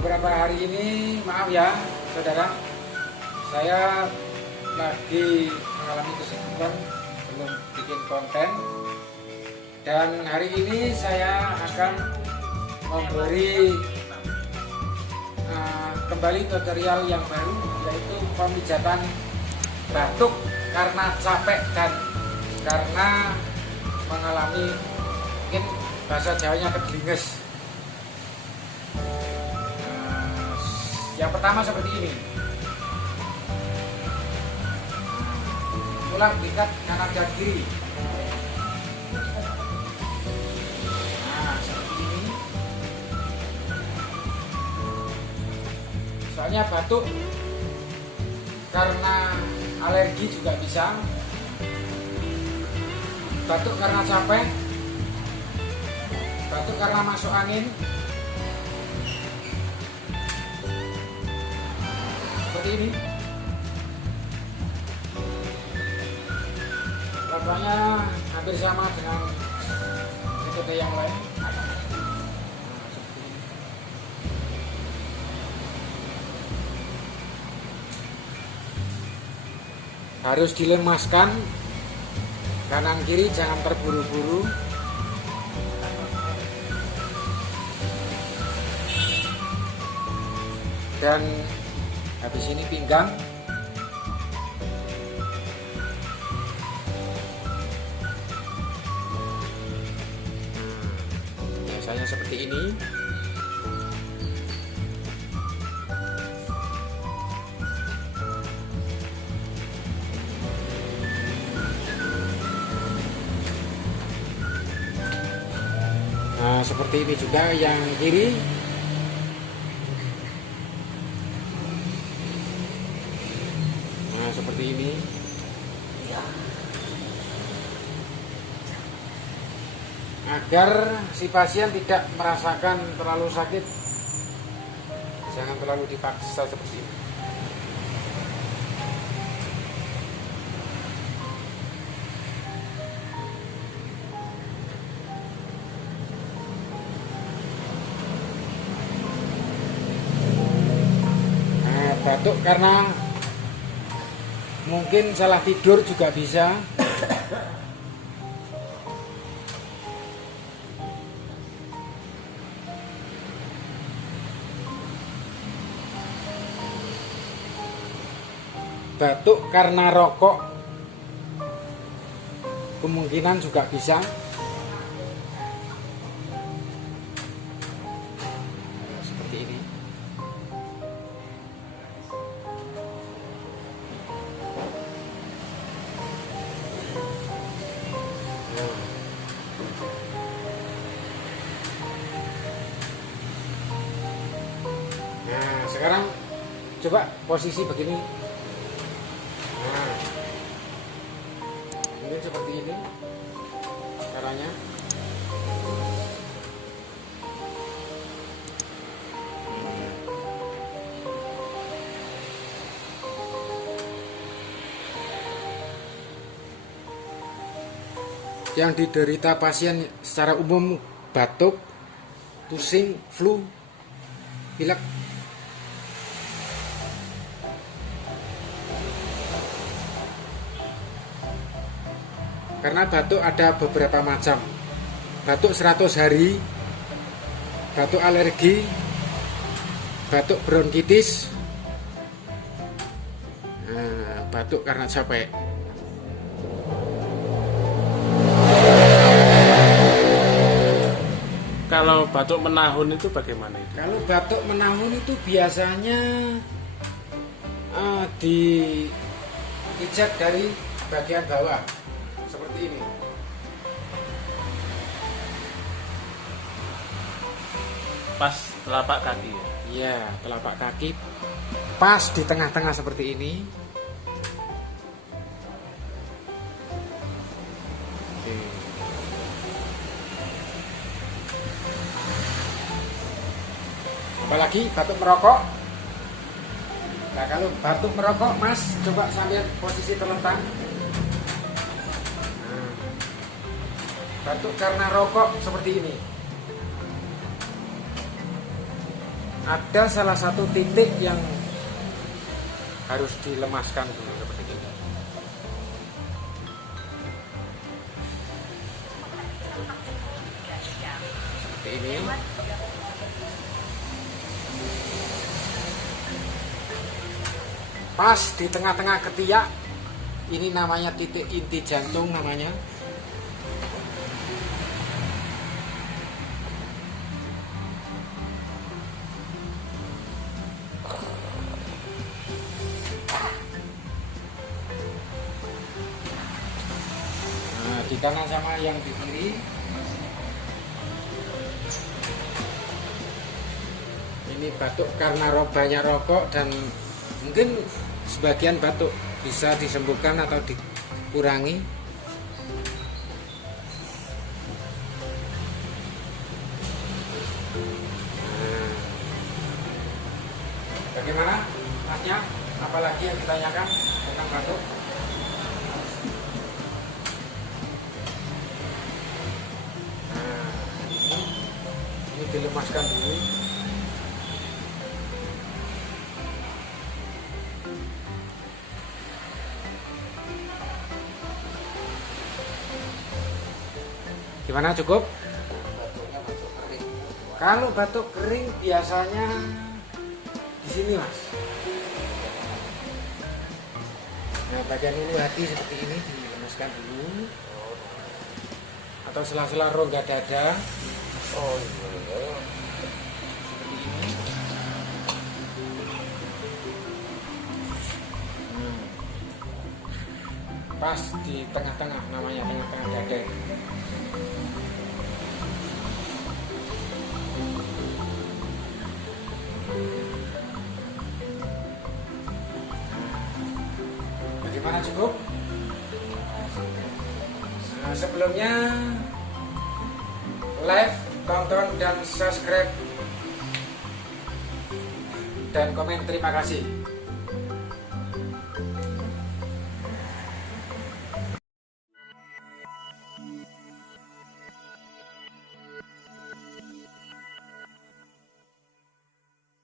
beberapa hari ini, maaf ya saudara, saya lagi mengalami kesibukan belum bikin konten. Dan hari ini saya akan memberi kembali tutorial yang baru, yaitu pemijatan batuk karena capek dan karena mengalami mungkin bahasa Jawanya kegelinges. Yang pertama seperti ini, tulang bingkat kanan dan kiri. Nah, seperti ini. Soalnya batuk karena alergi juga bisa, batuk karena capek, batuk karena masuk angin. Seperti ini. Rasanya hampir sama dengan metode yang lain. Harus dilemaskan kanan kiri, jangan terburu-buru. Dan habis ini pinggang. Biasanya seperti ini. Nah, seperti ini juga yang kiri. Nah, seperti ini. Agar si pasien tidak merasakan terlalu sakit, jangan terlalu dipaksa seperti ini. Nah, batuk karena mungkin salah tidur juga bisa. Batuk karena rokok kemungkinan juga bisa. Seperti ini. Nah, sekarang coba posisi begini. Nah, mungkin seperti ini caranya. Yang diderita pasien secara umum batuk, pusing, flu, pilek. Karena batuk ada beberapa macam. Batuk 100 hari, batuk alergi, batuk bronkitis, nah, batuk karena capek. Kalau batuk menahun itu bagaimana itu? Kalau batuk menahun itu biasanya dipijat dari bagian bawah. Seperti ini. Pas telapak kaki ya? Iya, telapak kaki pas di tengah-tengah seperti ini. Oke. Apalagi batuk merokok. Nah, kalau batuk merokok, Mas, coba sambil posisi terlentang. Batuk karena rokok seperti ini. ada salah satu titik yang harus dilemaskan dulu seperti ini. Seperti ini. Pas di tengah-tengah ketiak, ini namanya titik inti jantung namanya. Nah, di kanan sama yang di kiri. Ini batuk karena banyak rokok dan mungkin sebagian batuk bisa disembuhkan atau dikurangi. Nah, bagaimana masnya? Apalagi yang ditanyakan tentang batuk? Nah, ini dilemaskan dulu. Gimana, cukup? Kalau batuk kering biasanya di sini, Mas. Nah, bagian ulu hati seperti ini dilemaskan dulu. Atau sela-sela rongga dada. Oh iya. Seperti ini. Pas di tengah-tengah, namanya tengah-tengah dada. Bagaimana, cukup? Nah, sebelumnya like, tonton dan subscribe dan komen terima kasih.